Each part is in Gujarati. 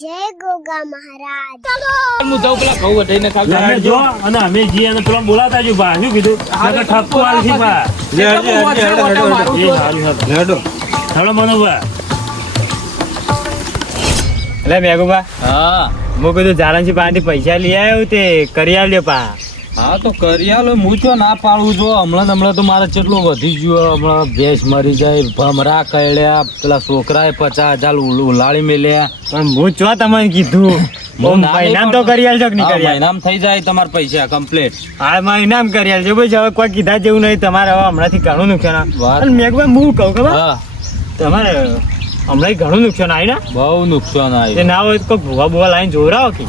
જય ગોગા મહારાજ. હું જાઉં પેલા ઘઉં વઢાઈને ખાલી તમે જો અને અમે જી અને પેલા બોલાવતા જો બા શું કીધું નકર ઠપકો આલશી બા એ હારું હેડો મનોબા એટલે મેઘુબા હા હું કીધું જાલનજી પાસેથી પૈસા લઈ આવ્યો તે કરી આવજો પા. હા તો કરી આલો હું તો ના પાડું જો હમણાં તો મારે કેટલો વધી ગયો હમણાં ભેંસ મરી જાય ભમરા કળ્યા પેલા છોકરાએ 50,000 ઉલાળી મેલ્યા પણ હું ચો તમને કીધું મહિનામ તો કરી આવજો કે નહીં કરી આવજો? મહિનામ થઈ જાય તમારા પૈસા કમ્પ્લીટ. હા મહિનામ કરી આવજો ભાઈ. હવે કોઈ કીધા જેવું નહીં તમારે. હવે હમણાંથી ઘણું નુકસાન વાત. અને મેઘુબા હું કહું ખબર હા તમારે હમણાં ઘણું નુકસાન આવી ને બહુ નુકસાન તે આવ્યું. ના હોય તો કોઈ ભૂવા બુવા લાઈને જોવરાવો કે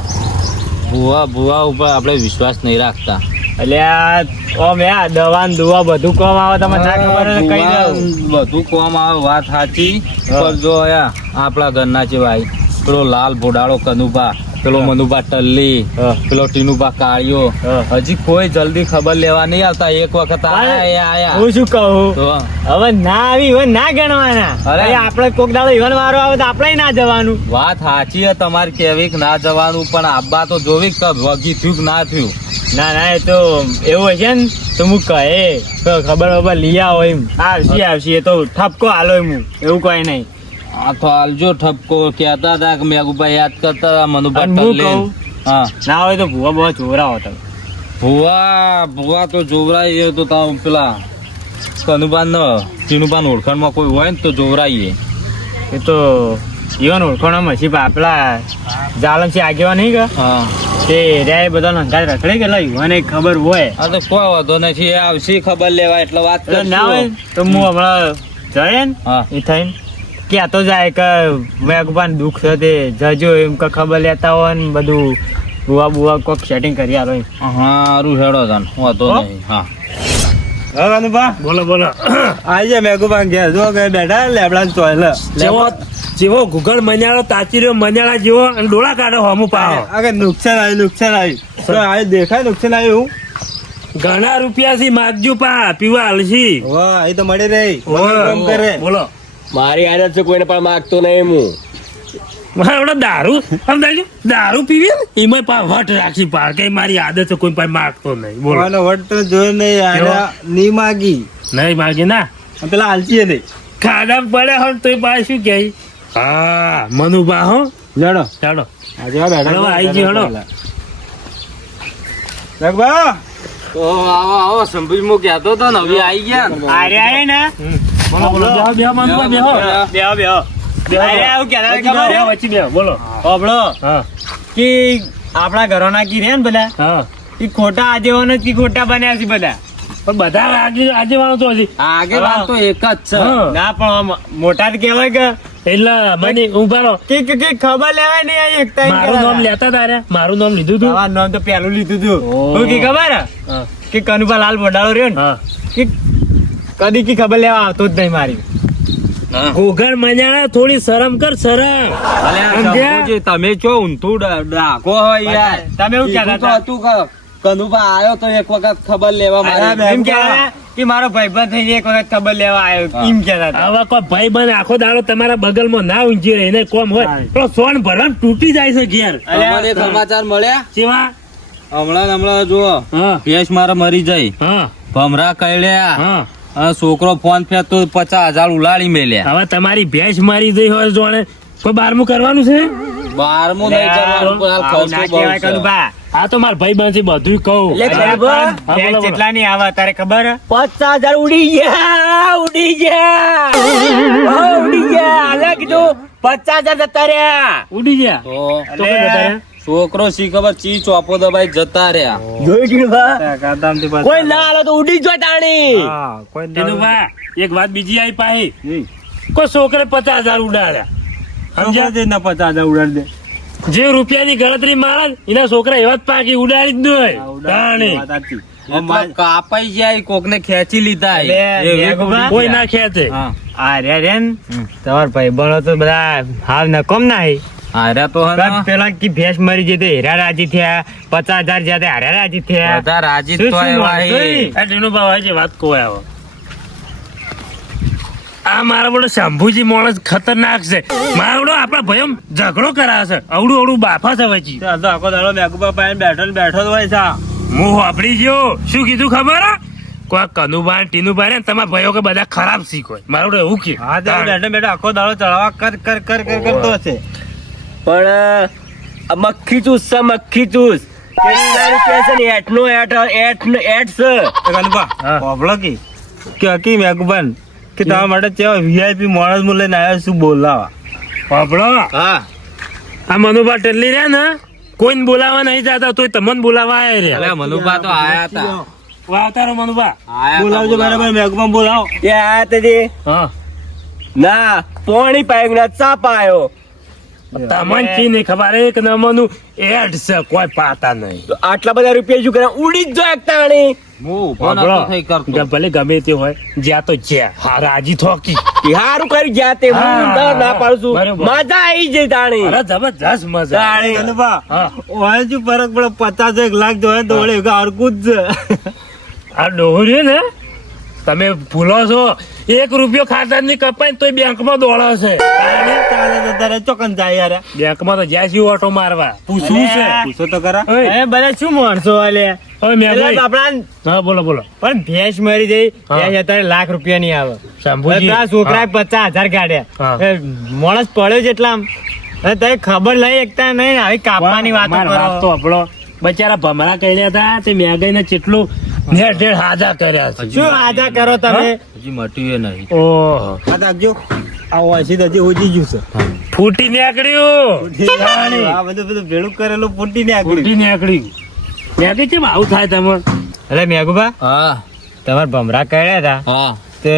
ભૂવા ઉપર આપણે વિશ્વાસ નહીં રાખતા. એટલે આ દવા ને દુવા બધું કોમ આવે તમને ના ખબર હોય તો કહી દઉં. બધું કોમ આવે વાત સાચી પણ જો આપણા ઘરના છે ભાઈ પેલો લાલ ભોડાળો કનુભા પેલો મનુભા ટલ્લી હા. પેલો ટીનુભા કાળિયો હા. હજી કોઈ જલ્દી ખબર લેવા નહીં આવતા. એક વખત આયા હું શું કહું તો હવે ના આવી હોય ના ગણવાના. અરે. અરે આપણે કોક દાડો ઈવન વારો આવે તો આપણે ના જવાનું. વાત સાચી છે તમારી કેવી કે ના જવાનું પણ આબા તો જોવી કે વગી થયું કે ના થયું. ના એ તો એવું હશે ને તો હું કહે તો ખબર લઈ આવો એમ આવશે એ તો ઠપકો હાલો એમ એવું કોઈ નહીં. આ તો હાલજો ઠપકો કહેતા હતા કે મેઘુભા યાદ કરતા હતા મનુભા અને હું ટલ્લી. કહું હા ના હોય તો ભૂવા બહુ ચોરાવો તમે. ભુવા તો જોવરાઈએ તો તાવ પેલા કનુબાન ટીનુબાન ઓળખાણમાં કોઈ હોય ને તો જોવરાઈએ. એ તો ઈવન ઓળખોણા મસી પેલા જાલમસી આગેવા નહીં કે હા તે રે બધા નંગાઈ રખડે કે ઈવન ખબર હોય આ તો કોઈ વાંધો નથી એ આવશે ખબર લેવા એટલે વાત તો ના હોય કરશું. તો હું હમણાં જઈએ ને હા એ થઈને કહેતો જાય કે મેઘબાન દુઃખ છે તે જજો એમ કે ખબર લેતા હોય ને બધું બુવા કોઈક સેટિંગ કરી આલો એમ. હારું હેડો તાન વાંધો હો? નહીં. હા હા અનુભા બોલો આજે મેઘુબા ઘેર જો કે બેઠા લેબડા ચોયલે જેવો ગુગળ મન્યાળો તાચી રહ્યો મન્યાળા જેવો અને ડોળા કાઢો હમું પાહો આગળ નુકસાન આવ્યું તો આ દેખાય નુકસાન આવ્યું. ઘણા રૂપિયા થી માગજો પા પીવા હાલશી વાહ એ તો મળી રહી બોલો મારી આદત છે કોઈને પણ માગતો નહીં હું. મારે દારૂ સમજાયું દારૂ પીવી ને એમાં પા વટ રાખી પા કે મારી આદત છે કોઈ પાસે માગતો નહીં બોલો વટ તો જોઈ નહીં ની માગી નહીં માગી ના પેલા હાલચી નહીં ખાડા પડે હો તો પાસે શું કહે હા મનુભા હો લડો ચાલો આજે બેઠા હળવા આઈ ગઈ, હળો. લગભગ તો આવો સંભી મો કહેતો તો ને હવે આવી ગયા ને. આરે ને બોલો બોલો બેહો મનુભા બેહો બેહો બેહો આરે આવું કહેતા હતા બેહો ખબર વચ્ચે બેહો બોલો હોબળો હા કે આપણા ઘરોના કી રે ને બધા હા એ ખોટા આજેવાનો કે ખોટા બન્યા છે બધા. પણ બધા આજે વાળો તો હજી આગે વાત તો એક જ છે. હા. ના પણ આમ મોટા જ કહેવાય કે એટલે મને ઉભા રહો કે ખબર લેવાય નહીં આ એકતા ઈ મારું નામ કરાતા. લેતા તારે મારું નામ લીધું તું આવા નામ તો પેલું લીધું તું ઓહ. શું કે ખબર હે? હા કે કનુભા લાલ ભંડારો રહ્યો ને હા કે કદી કી ખબર લેવા આવતો જ નહીં મારી. હા. ઘોઘર મજાના થોડી શરમ કર શરમ અલે આ સમજ્યા? શંભુજી, તમે ચો ઊંધું ડાકો હોય યાર. તમે એવું કહેતા કીધું તો હતા? હતું કે કનુભા આયો તો એક વખત ખબર લેવા મારી. એમ કહેતા કે મારો ભાઈબંધ થઈને એક વખત ખબર લેવા આવ્યો એમ કહેતા હતા. આવા કોઈ ભાઈ બને આખો દાડો તમારા બગલમાં ના ઊંઘી રહે એને કોમ હોય હા. તો સોન ભરવાનું તૂટી જાય છે ઘેર તમને સમાચાર મળ્યા જેવા હમણાં જુઓ હા ભેંસ મારા મરી જાય હા ભમરા કળ્યા હા અને છોકરો ફોન ફેરતો 50,000 ઉલાડી મેલ્યા. હવે તમારી ભેંસ મારી જઈ હોય જોણે કોઈ બારમું કરવાનું છે 12મું નહીં જવાનું પણ હાલ આવું ના ખર્ચો બહુ કહેવાય છે. કનુભા. આ તો મારા ભાઈ બનથી બધું કહું એટલે હા, પણ બોલો, ભેંસ બોલો. જેટલા ની આવે તારે ખબર હે? 50,000 ઉડી ગયા ઉડી ગયા ઉડી ગયા હાલે કીધું 50,000 જતા રહ્યા. ઉડી ગયા તો તો કઈ જતા રહ્યા? છોકરો શી ખબર ચી ચોપો દબાઈ જતા રહ્યા. જોઈ ગયું બા? કાતામથી પાછા. કોઈ ના હાલે તો ઉડી જ જાય તાણી. હા, કોઈ તેનું દાડો- બા એક વાત બીજી આવી પાહી હમ. કોઈ છોકરે 50,000 ઉડાડ્યા સમજ્યા? સમજ્યા? ના 50,000 ઉડાડી દે. જે રૂપિયાની ગણતરી મારે ને, એના છોકરા એવા જ પાકી ઉડાડી જ નહીં તાણી. વાત સાચી. એટલે કાપાઈ જાય કોકને ખેંચી લીધા અલે, એવી મેઘુબા. કોઈ ના ખેંચે હા આ રે ને તમાર ભાઈબંધો તો બધા હાવ નકોમ ના હે. હાર્યા તો હે ને. પેલા કી ભેંસ મરી જઈ તો હેરા રાજી થયા 50,000 જ્યાં હારા રાજી થયા. બધા રાજી શું તો શું એવા વાંધો હે. નહીં? આ ટીનું ભાવ આજે વાત કહો આવો આ મારા બોલો શંભુજી માણસ ખતરનાક છે મારા બોલો આપણા ભાઈઓ ઝઘડો કરાવે છે અવડું બાફા છે વચ્ચે આ તો આખો દાડો મેઘુબા પાસે બેઠો ને બેઠો જ હોય છે હું વાપરી ગયો શું કીધું ખબર કોઈ કનુબા ટીનુબા ને તમારા ભાઈઓ કે બધા ખરાબ શીખો મારું તો એવું કે હા તો બેઠો બેઠો આખો દાડો ચડાવા કરતો હશે પણ આ મક્ખી ચૂસ છે મક્ખી ચૂસ કેટલા રૂપિયા છે ને એટ છે કનુબા હા. બાબલો કે હકી મેઘુબાન કે તમારા માટે કેવા વીઆઈપી માણસ હું લઈને આવ્યો છું બોલાવા બાપડો હા આ મનુભા ટેલી રહ્યા ને કોઈને બોલાવા નહીં જતા તોય તમને બોલાવા આવ્યા રહ્યા અલ્યા મનુભા તો આયા હતા વાહ તારો મનુભા બોલાવજો બરાબર મેઘુબાન બોલાવો એ આયા તે હા ના પોણી પાયો ના ચા પાયો તમને કી નહીં ખબર એક નંબરનું એડ છે કોઈ પાતા નહીં તો આટલા બધા રૂપિયા શું કરે ઉડી જ જાય તાણી હું ઉભો નતો થઈ કરતો ભલે ગમે તે હોય જ્યાં તો જ્યાં હા રાજી થોકી હારું કરી ગયા તે હું હા, ના પાડું છું બરોબર. મજા આવી જાય તાણી અરે જબરજસ્ત મજા તાણી કનુભા હા ઓય શું ફરક પડે 50 લાખ તો હોય તો વળે હરકું જ આ ડોહરી ને તમે ભૂલો છો 1 રૂપિયો ખાતા ની કપાય તોય બેંકમાં દોડે છે તારે ચોકન જાય યાર બેંકમાં તો જ્યાં છીએ ઓટો મારવા પૂછવું છે પૂછો તો ખરા ઓય, એ બધા શું માણસો આલે ઓય મેઘભાઈ. આપણા હા બોલો બોલો પણ ભેંસ મરી જઈ હા. ભેંસ અત્યારે લાખ રૂપિયા ની આવે શંભુજી. પેલા છોકરા હા. 50,000 કાઢ્યા હા. એ માણસ પડ્યો જેટલા તને ખબર લઈ એકતા નહીં આવી કાપવાની વાતો માર વાત તો કરો આપણો બચારા ભમરા કર્યા હતા તે મેઘાઈ ને કેટલું ઢેર હાજા કર્યા છે શું આજા કરો તમે હજી મટ્યું નહીં ઓહો આ દાખજો આ વાસી તો હજી ઓજી ગયું છે ફૂટી નીકળ્યું આ બધું ભેળું કરેલું ફૂટી ને ફૂટી નીકળ્યું મેઘી કેમ આવું થાય તમે એટલે મેઘુબા હા તમારા ભમરા કર્યા હતા હા તે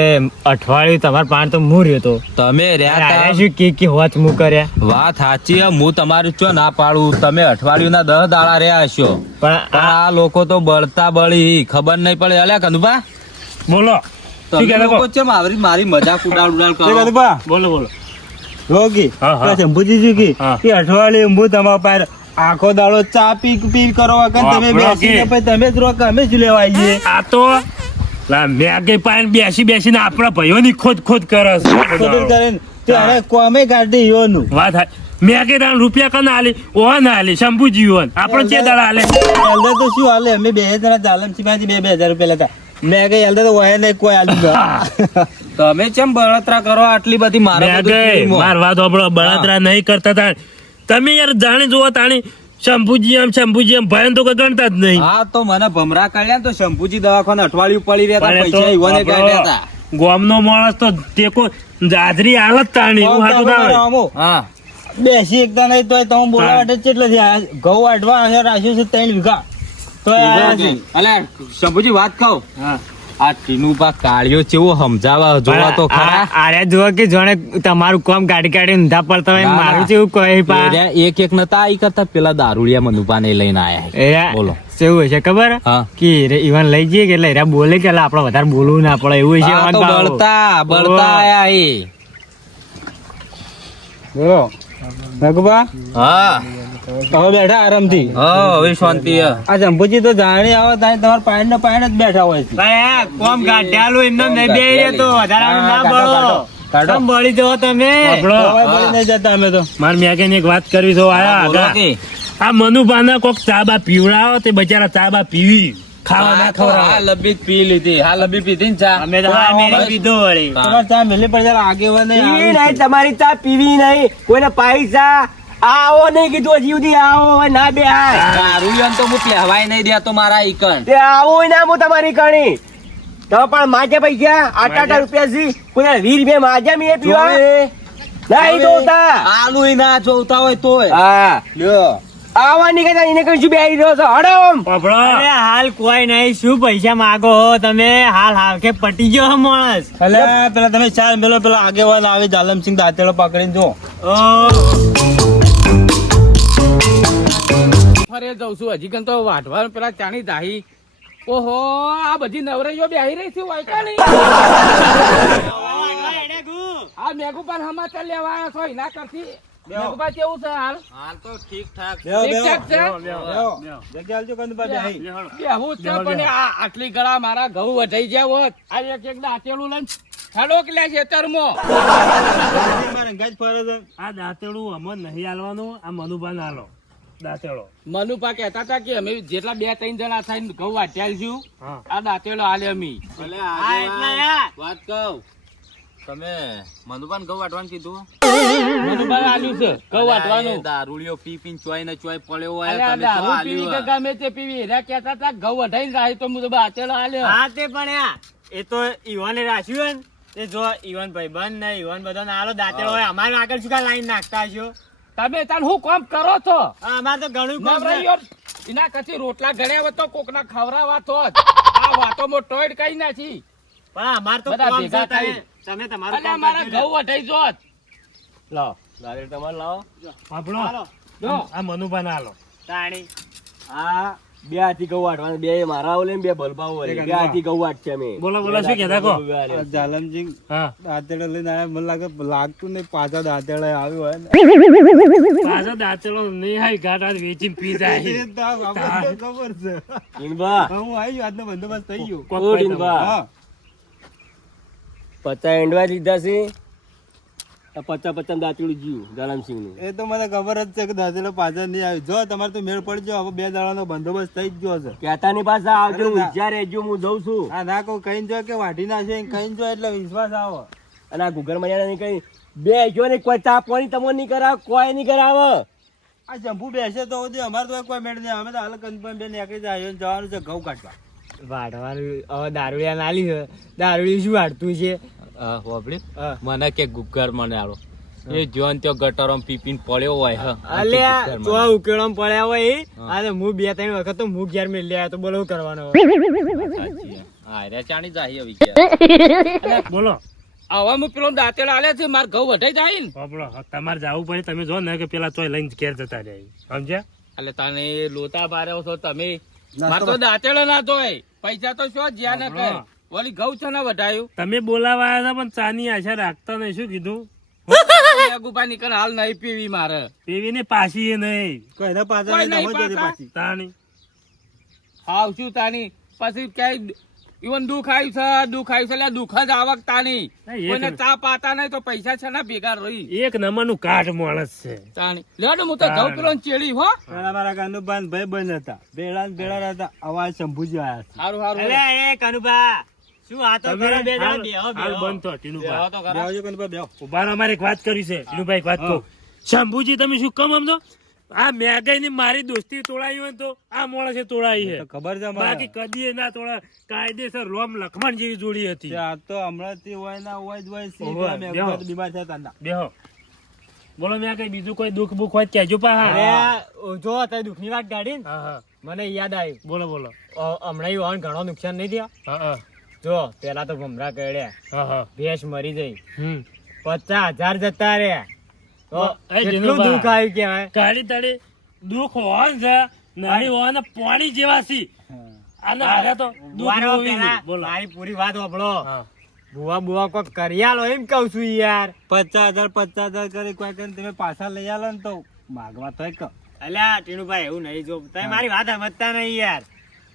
અઠવાડિયું તમારા પાણ તો મું રહ્યો તો તમે રહ્યા આયા તા શું કે હોચ મું કર્યા વાત સાચી હે, હું તમારું ચો ના પાડું તમે અઠવાડિયું ના 10 દાડા રહ્યા હશો પણ પણ આ લોકો તો બળતા બળી ખબર નહીં પડે અલ્યા કનુભા બોલો શું તમે કહેતા લોકો ચેમ મારી મજાક ઉડાડ કરો બોલો બોલો રોગી હા, હા. શંભુજી જી કી હા. કે અઠવાડિયે હું તમારા પાસે આખો દાડો ચા પી કરો વગર તમે વાપરો બેસીને કે? પછી તમે જ રોક અમે જ લેવા આવીએ આ તો લા મેઘી પાન બેસીને આપણા ભાઈઓની ખોદ કરે છે ખબર કરીને તે અરે કોમે કાઢી યોનું વાત થાય મેઘી દાન રૂપિયા કના આલી ઓ ના આલી શંભુજી ઓન આપણે જે દાડા આલે એલ્દર તો શું હાલે અમે બે જણા ચાલમ માંથી 2,000 રૂપિયા લેતા મેં કઈ એલ્દર તો હોય નહીં કોઈ આલી તમે ચેમ બળતરા કરો આટલી બધી મારા મેઘી માર વાત આપણો બળતરા નહીં કરતા તા તમે યાર જાણી જોવો તાણી શંભુજી એમ ભયન તો કોઈ ગણતા જ નહીં હા તો મને ભમરા કાઢ્યા ને તો શંભુજી દવાખાને અઠવાડિયું પડી રહ્યા પણ હતા એ તો પૈસા ઈવોને કાઢ્યા હતા ગામનો માણસ તો ટેકો જાજરી હાલત તાણી હું હાટું ના હોય. હા બેસી એકતા નહીં તો તમે બોલાવા માટે કેટલા થયા ઘઉં વાઢવા રાખ્યું છે 3 વીઘા તો આયા છે. અલ્યા શંભુજી વાત કહું હા. આ ટીનુબા કાળિયો ચેવો સમજાવા જોવા તો ખરા આરે જોવા કે જોણે તમારું કામ કાઢી ઊંધા પડતા હોય ના, મારું ના. જેવું કહે પા એર્યા એક નતા આઈ કરતા પેલા દારૂડિયા મનુભાને લઈને આયા બોલો કેવું હશે ખબર હા. કે ઈવન લઈ જઈએ કે એટલે એરા બોલે કે આપણે વધારે બોલવું ના પડે એવું છે આ તો બળતા આયા એ બોલો ભગવા હા હવે બેઠા આરામથી હા હવે શાંતિ હે. આ શંભુજી તો જાણી આવે ત્યાં તમારા પાયણ ને પાયણ જ બેઠા હોય છે કોમ કાઢ્યાલું એમને નહીં બે તો વધારે ના કાઢો, બળો કાઢો. કેમ બળી જવો તમે આપણો હવે બોલી નહીં જતા અમે તો માર મેઘીને એક વાત કરવી તો આયા બોલો આગા. કે. આ મનુભાના કોક ચા બા પીવડાવો તે બચારા ચા બા પીવી ખાવા ના આ તો ખવડાવે આ લબ્બી જ પી લીધી હા લબ્બી પીધી ને ચા અમે તો હા મેરી પીધો વળી તમારે ચા મેલી પણ જરા આગેવાન નહીં પીવી આવી નહીં તમારી ચા પીવી નહીં કોઈને પૈસા આવો નહીં કીધું હજી સુધી આવો હવે ના બે હાય દારૂડિયાને તો હું પહેવાય નહીં દેતો મારા ઈકણ તે આવો ના હું તમારી કણી તમે પણ માજે પૈસા 8 રૂપિયા સી કોઈ 20 રૂપિયા માજે મેં પીવા નહીં જોતા આલુ ના જોતા હોય તોય હા લ્યો આવવાની કઈ એને કઈ શું બેહી રહ્યો છો હડો આપણો અરે હાલ કોઈ નહીં શું પૈસા માંગો હો તમે હાલ હાલ કે પટી ગયો હો માણસ અલ્યા પેલા તમે ચા મેલો પેલા આગેવાન આવે જાલમસિંહ દાંતેડો પકડીને જો ફરે જઉં છું હજી કન તો વાઢવા પેલા ચાણી દાહી ઓહો આ બધી નવરાઈઓ બેહી રહી છે વાયકા આ મેઘુપાન સમાચાર લેવા આવ્યા છો એના કરતી મેઘુપા કેવું છે હાલ હાલ તો ઠીક ઠાક બેહો, ઠીક બેહો. ઠાક છે જગ્યા આલજો કંદુભા બેહી. બેહવું જ છે પણ આ આટલી ગળા મારા ઘઉં વઢાઈ ગયા હોત આ એક દાંતેલું લઈને હેડો કે લે ખેતરમાં આ દાંતેડું અમર નહીં હાલવાનું, આ મનુભાને હાલો દાંતેડો. મનુપા કહેતા હતા કે અમે જેટલા 2-3 જણા થઈને ઘઉં વાટ્યા છું હા. આ દાંતેલો હાલે અમે વાત કહું તમે મનુભાન ઘઉં વાટવાનું કીધું મનુપા આલ્યું છે ઘઉં વાટવાનું. દારૂડિયો પી પીને ચોય ને ચોય પડ્યો હોય અલ્યા તમે દારૂ તો પીવી કે આલ્યું ગમે તે પીવી એના કહેતા હતા ઘઉં વઢાઈને રાહી તો હું તો દાંતેલો હાલ્યો. હા તે પણ એ તો ઈવાને રાખ્યું ને એ જો ઈવાન ભાઈબંધ ને ઈવાન બધા નાલો દાંતેડો હોય અમારે આગળ શું કા લાઈન નાખતા હશો? તમે તાન હું કામ કરો છો હા, અમારે તો ઘણું કામ છે. નવરાઈઓ એના કછી રોટલા ઘડ્યા હોય તો કોકના ખવરાવા તો જ. આ વાતો મો ટોઈડ કઈ નાખી પણ અમારે તો બધા કામ ભેગા છે. થઈ. તમે તમારું અલ્યા કામ મારા કરજો ઘઉં વઢાઈ જોત. લાવો દાદા તમારે લાવો આપણો હાલો. જો આ મનુભાને હાલો. તાણી. આ બે હાથી ઘઉં વાટવાના, બે મારા ઓલે ને બે ભલભાઓ ઓલે. બે હાથી ઘઉં વાટશે અમે. બોલો બોલો શું કહેતા કહો. જાલમજી હા દાંતેડો લઈને આવ્યા, મને લાગે લાગતું નહીં પાછા દાંતેડો આવ્યો હોય ને. પાછો દાંતેડો નહીં હાય ઘાટ હાથ વેચીને પી જાય. એ તો આપણને ખબર છે. ઈનબા, હું આવી ગયો, આજનો બંદોબસ્ત થઈ ગયો. કોક ઓ કહી ઈનબા, હા 50 એંડવા લીધા છે. આ 50 દાંતેડું જીવ જાલમસિંહ નું. એ તો મને ખબર જ છે કે દાંતેડો પાછા નહીં આવ્યો. જો તમારે તો મેળ પડજો, હવે 2 દાડાનો બંદોબસ્ત થઈ જ ગયો છે. કહેતાની પાછા આવજો, હોશિયાર રહેજો, હું જઉં છું. આ ના કહું કઈ જો કે વાઢી નાખે કઈ જો એટલે વિશ્વાસ આવો. અને આ ગુગર મર્યાદા ની કઈ બે જો ને કોઈ ચા પાણી તમને નહીં કરાવ, કોઈ નહીં કરાવે. આ જંબુ બેસે તો સુધી અમારે તો કોઈ મેળ નહીં. અમે તો હાલ કંપની બે નીકળી જાય જવાનું છે ઘઉં કાઢવા. વાઢવાનું હવે દારૂડિયા નાલી છે. દારૂડિયું શું વાઢતું છે? હોબળી હા. મને કે ગુગ્ગર મને આલો એ જોન ત્યાં ગટરમાં પી પીને પડ્યો હોય હ અલ્યા તો આ ઉકેળામાં પડ્યા હોય એ. અને હું 2-3 વખત તો હું ઘેર મેલી આવ્યો તો બોલો શું કરવાનું હવે? હા રે ચાણી જાય હવે કે બોલો હવે હું પેલો દાંતેલો હાલે છે મારે ઘઉં વઢાઈ જાય ને આપણો તમારે જવું પડે. તમે જો ને કે પેલા ચોય લઈને ઘેર જતા રહ્યા સમજ્યા. એટલે તને લોટા બાર્યો છો તમે. મારે તો દાંતેલો ના તોય પૈસા તો શું જ્યાં ને કર ઓલી ઘઉં છે ને વઢાયું. તમે બોલાવા આવ્યા હતા પણ ચાની આશા રાખતા નહીં. શું કીધું? અગુપા નીકળ હાલ નહીં પીવી મારે. પીવીને પાછી એ નહીં કોઈને પાછા કોઈ નહીં નહીં જતી પાછા. પાછી. તાણી. આવશું તાની પછી ક્યાંય ઈવન દુઃખ આવ્યું છે દુઃખ આવ્યું છે એટલે દુઃખ જ આવક તાની. હા, એક કોઈને ને. ચા પાતા નહીં તો પૈસા છે ને ભેગા રહી એક નંબરનું કાઠ માણસ છે. તાની. લેડો હું તો ઘઉં પેલો ચેડી હો. પેલા મારા કાનુભાઈ ભાઈ બંધ હતા, ભેળા ને ભેળા રહેતા. અવાજ શંભુજી આયા છે. સારું સારું અલ્યા એ કનુભા શું આ તો તમે કરો બે જણા હાલ બેહો, હાલ બેહો. બંધ થો ટીનુભા. બેહો તો ખરા. બેહો કાનુભાઈ, બેહો. ઉભા રહો, અમારે એક વાત કરી છે ટીનુભાઈ. એક વાત કહું શંભુજી તમે શું કમ સમજો. આ મેગાઈ ની મારી દોસ્તી તોડાઈ હોય તો આ માણસે તોડાઈ છે. તો ખબર છે બાકી અમારે. કદી ના તોડા. કાયદેસર રોમ લખમણ જેવી જોડી હતી. આ તો હમણાંથી હોય ના હોય જ હોય છે. ઓહો, પેલા મેઘ બેહો. તો બીમાર થયા હતા. બેહો બોલો મેં કઈ બીજું કોઈ દુઃખ બુખ હોય તો કહેજો પા. અરે હા આ જો અત્યારે દુઃખની વાત કાઢી ને હા મને યાદ આવ્યું. બોલો બોલો. હમણાં ઈ વાહન ઘણો નુકસાન નહીં થયા. હા હા જો પેલા તો ભમરા કરડ્યા, હા હા ભેંસ મરી ગઈ, હમ 50,000 જતા રહ્યા. તો એ કેટલું જીનુભા. દુઃખ આવ્યું કેવાય. કાળી તાળી દુઃખ હોય છે નાની હોય ને પાણી જેવા છે. આને હારે તો દુઃખ વારો હોવી પેલા નહીં. બોલો મારી પૂરી વાત સાંભળો. હા બુવા કોક કરી આલો એમ કઉ છું યાર. 50,000 કરી કોઈ કરીને તમે પાછા લઈ આલો ને તો માગવા તો અલ્યા ટીનુભાઈ એવું નહીં. જો તમે મારી વાત સમજતા નહીં યાર.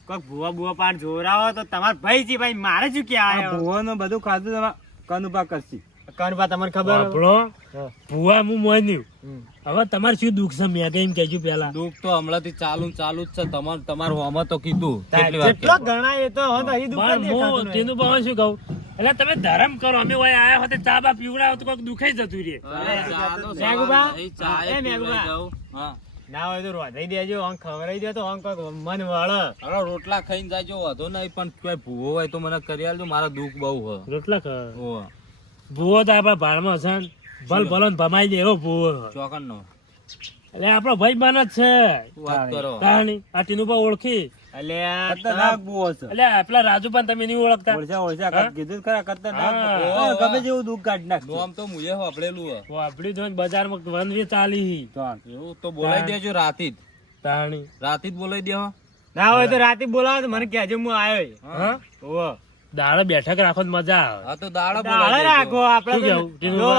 કોક ભુવા પાન જોરાવો તો તમાર ભાઈ છે ભાઈ, મારે શું કહેવાય? ભુવાનું બધું ખાધું તમે કનુભા કરશી. કનુભા તમને ખબર આપણો હા. ભૂવા હું મોન્યું. હમ. હવે તમારે શું દુઃખ છે મેં કઈ કહેજો પેલા. દુઃખ તો હમણાંથી ચાલુ જ છે. તમારું હોમાં તો કીધું કેટલી વાર જેટલો કીધું. ગણાય એ તો હવે તો અહીં દુઃખ જ પણ દેખાતું હું નહીં. તેનું ભાવ શું કહું એટલે તમે ધર્મ કરો. અમે ઓય આયા હોતે ચા બા પીવડાવો તો કોઈક દુખાઈ જતું રે. અરે ચા તો મેઘુબા? સવારમાં નહીં, ચા એ એ પીવાય મેઘુબા? જાઉં. હા. ના હોય તો રોધાઈ દેજો, આમ ખવડાવી દે તો આમ કોક મન વળ. અરે રોટલા ખાઈને જાજો વાંધો નહીં પણ કોઈ ભૂવો હોય તો મને કરી આલજો. મારા દુઃખ બહુ હ રોટલા ખા. ઓહ, ભૂવો તો આપણા ભાડમાં હશે ને. ભલ ભલો ને ભમાઈ દે એવો ભૂવો. ચોકનનો એટલે આપણો ભાઈ બન જ છે. શું વાત કરો. તાણી આ ટીનુભા ઓળખી. અલ્યા ખતરનાક બુઓ છે. એટલે પેલા રાજુભાઈ તમે નહીં ઓળખતા. ઓળખ્યા હા? કીધું ખરા ખતરનાક. હા. ઓય, ગમે જેવું દુઃખ કાઢી નાખશે. નોમ તો મુએ વાપરેલું હ. આપડી તો બજારમાં વનવી ચાલી. એવું તો બોલાઈ દેજો રાતી જ. તાણી રાતી જ બોલાઈ દેહો. ના હોય તો રાતે બોલાવો તો મને કહેજો, હું આવ્યો. હા ઓહો. દાડે બેઠક રાખો તો મજા આવે. હા તો દાડા દાડે બોલાઈ રાખો દેજો. આપણે શું તો. કેવું? ટીનુ જો,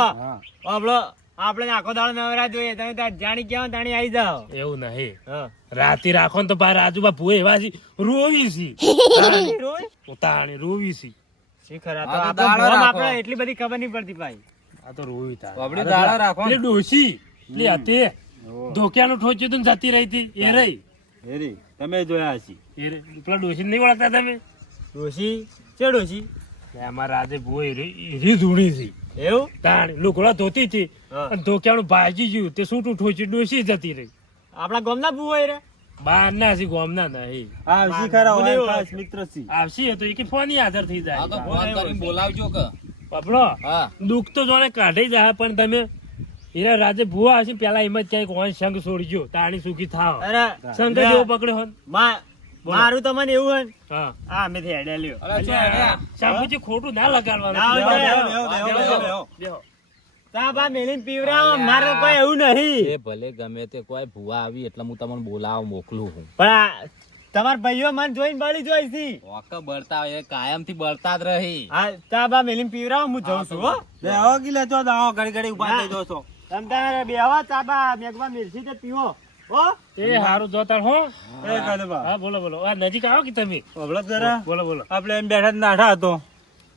ભાઈ? આપણે આખો દાડો નવરા જોઈએ. તમે તાર જાણી કેવા તાણી આવી જાઓ. એવું નહીં. હા. રાતે રાખો ને તો પાર રાજુભા ભૂએ એવા છે રોવી છે. રોય? તાણી રોવી છે. શી ખરા હા, તો તો દાડો આપણે રાખો. આપણે એટલી બધી ખબર નહીં પડતી ભાઈ. આ તો રોવી તાર બાબડી દાડા રાખો ને. એટલે ડોશી એટલે હતી ધોક્યાનું ઠોચ્યું હતું ને જતી રહી હતી એ રહી હેરી તમે જોયા હશી. એ રહી. પેલા ડોશી નહીં ઓળખતા તમે ડોશી છે ડોશી લે, અમારા આજે બહુ એરી ધૂણી હતી એવું તાણ લુગડા ધોતી હતી હા. અને ધોક્યાનું ભાજી ગયું તે સૂટું ઠોચ્યું ડોશી જતી રહી આપણા ગામના ભૂવો રે બહાર ના હશે ગોમના નહીં આ હશી ખરા મને હોય એવું ખાસ મિત્ર છી. આવશે તો એ કે ફોન હાજર થઈ હા તો જાય ફોન કરીને બોલાવજો કે પપડો હા દુઃખ તો જોને કાઢી જાય પણ તમે એના રાજે ભૂવા હશે પેલા એમ જ ક્યાંક હોય સંગ છોડજો તાણી સુખી થાવ અરે સંગ જેવો પકડ્યો હોત મારું તો મને એવું હોય ને, હા આ અમે હેડે લ્યો અરે ચો હેડ્યા. શાંપુજી ખોટું ના લગાડવાનું ના, બેહો, બેહો, બેહો, બેહો, બેહો, બેહો. બેહો. તા બા મેલીને પીવરાવો મારે તો કોઈ એવું નહીં એ ભલે ગમે તે કોઈ ભૂવા આવી એટલે હું તમને બોલાવા મોકલું છું પણ આ તમારા ભાઈઓ મને જોઈને બળી જોઈ છી ઓકે બળતા એ કાયમ થી બળતા જ રહી હા તા બા મેલીને પીવરાવો હું જઉં છું હો લે આવો ગીલા જો આવો ઘડી ઘડી ઉભા થઈ જો છો. તમ તારે બેહવા તા બા મેઘવા મિર્ચી તે પીવો હો એ હારું જોતા હો એ કદબા હા બોલો બોલો આ નજીક આવો કે તમે ઓબળો જરા બોલો બોલો આપણે એમ બેઠા જ નાઠા હતો.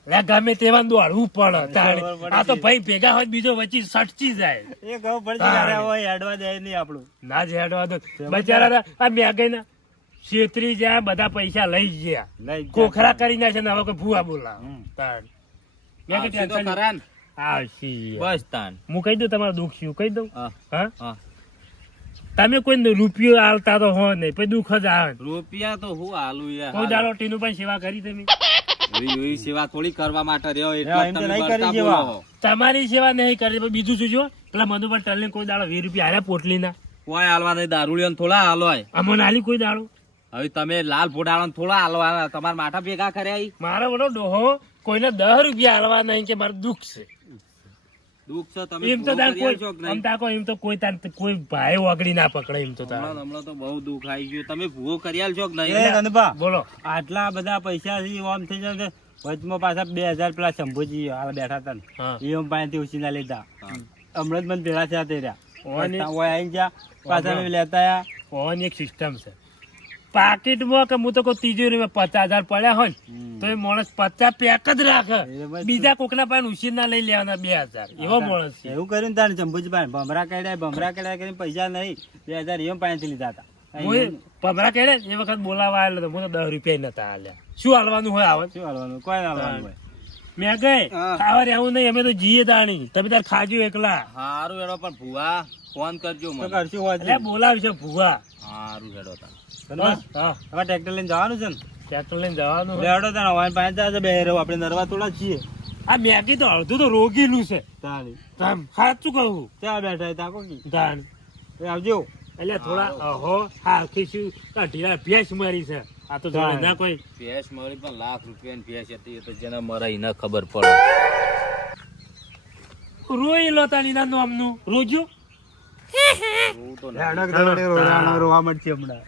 લે ગમે તેવા દોડવું પડે તાણી. આ તો ભાઈ ભેગા હોય બીજો વચ્ચે સટચી જાય એ કહું પડશે યાર હોય હેડવા જાય નહીં આપણું. ના જ હેડવા દો બચારા આ મેઘઈ છેતરી જ્યાં બધા પૈસા લઈ ગયા લઈ જ ખોખરા કરી નાખે ને હવે કોઈ ભૂવા બોલા તાણ મેં આવશે કીધું તો ટેન્શન ખરા ને? આવશી બસ તાન હું કહી દઉં તમારું દુઃખ શું કહી દઉં હા. હા હા. તમે કોઈ રૂપિયો આલતા તો હો નહીં પછી દુઃખ જ આવે રૂપિયા તો હું હાલું કોઈ યાર દાડો ટીનું પણ સેવા કરી તમે એવી સેવા થોડી કરવા માટે રહ્યો હા, એટલે એમ તો તમે નહીં બળતા કરી જેવા. બોલો. તમારી સેવા નહીં કરી પણ બીજું શું જો પેલા મધુબર ટલે કોઈ દાડો 20 રૂપિયા આલ્યા પોટલીના કોઈ હાલવા નહીં દારૂડિયો થોડા હાલવાય અમને આલી કોઈ દાડો હવે તમે લાલ ફોડાળો થોડા હાલવાના તમારા માથા ભેગા કર્યા ઈ. મારો બધો ડોહો કોઈને 10 રૂપિયા આલવા નહીં કે મારું દુઃખ છે દુઃખ છે તમે એમ તો પૂરું તાર કરી કોઈ આલશો કે આમ નહીં? તાકો એમ તો કોઈ તાર કોઈ ભાઈ વાગડી ના પકડે એમ તો તાર હમણાં તો બહુ દુઃખ આવી ગયું તમે ભૂવો કરી આલશો કે એ નહીં કદબા બોલો આટલા બધા પૈસા છે આમ થઈ જશે વચમાં પાછા 2000 પેલા શંભુજી હાલ બેઠા હતા ને હા એ આમ પાસેથી ઉછીના લીધા હમણાં જ મને ભેગા થયા તે રહ્યા. ઓની- ઓય આઈ ગયા પાછા મેં લેતા આયા. ફોન એક સિસ્ટમ છે પાકીટમાં કે હું તો કોઈ તિજોરીમાં 50,000 પડ્યા હોય ને તો એ માણસ 50 પેક જ રાખે એ બસ બીજા કોકના પાસે ઉછીર ના લઈ લેવાના 2,000 એવો માણસ છે એવું કર્યું ને તારે શંભુજી પાસે ભમરા કાઢ્યા કરીને પૈસા નહીં 2000 એમ પાસેથી લીધા હતા. હું પમરા કેડે એ વખત બોલાવા આવેલો તો હું તો 10 રૂપિયા નતા હાલ્યા શું હાલવાનું હોય આવે શું હાલવાનું કોઈ ના હાલવાનું હોય. મેં ગઈ ખાવા રહેવું નહીં અમે તો જીએ તાણી તમે તાર ખાજો એકલા હારું હેડો પણ ભૂવા ફોન કરજો તો મને કરશું હોય એટલે બોલાવશે ભૂવા હારું હેડો તાન. બસ હા હવે ટ્રેક્ટર લઈને જવાનું છે ને ટ્રેક્ટર લઈને જવાનું એટલે હેડો તાણ હવે પાસે જશે બે રહો આપણે નરવા થોડા જ છીએ આ મેગી તો અડધું તો રોગીલું છે તાણી તામ સાચું કહું ત્યાં બેઠા છે તાકો કી તાણ એ આવજો એટલે થોડા અહો હા શું ઢીલા ભેંસ મારી છે આ તો જોડે ના કોઈ ભેંસ મળી પણ લાખ રૂપિયાની ભેંસ હતી એ તો જેને મરે એને ખબર પડે રોઈ લો તાની ના નામનું રોજો રોવું તો નહીં. રોવા મળશે હમણાં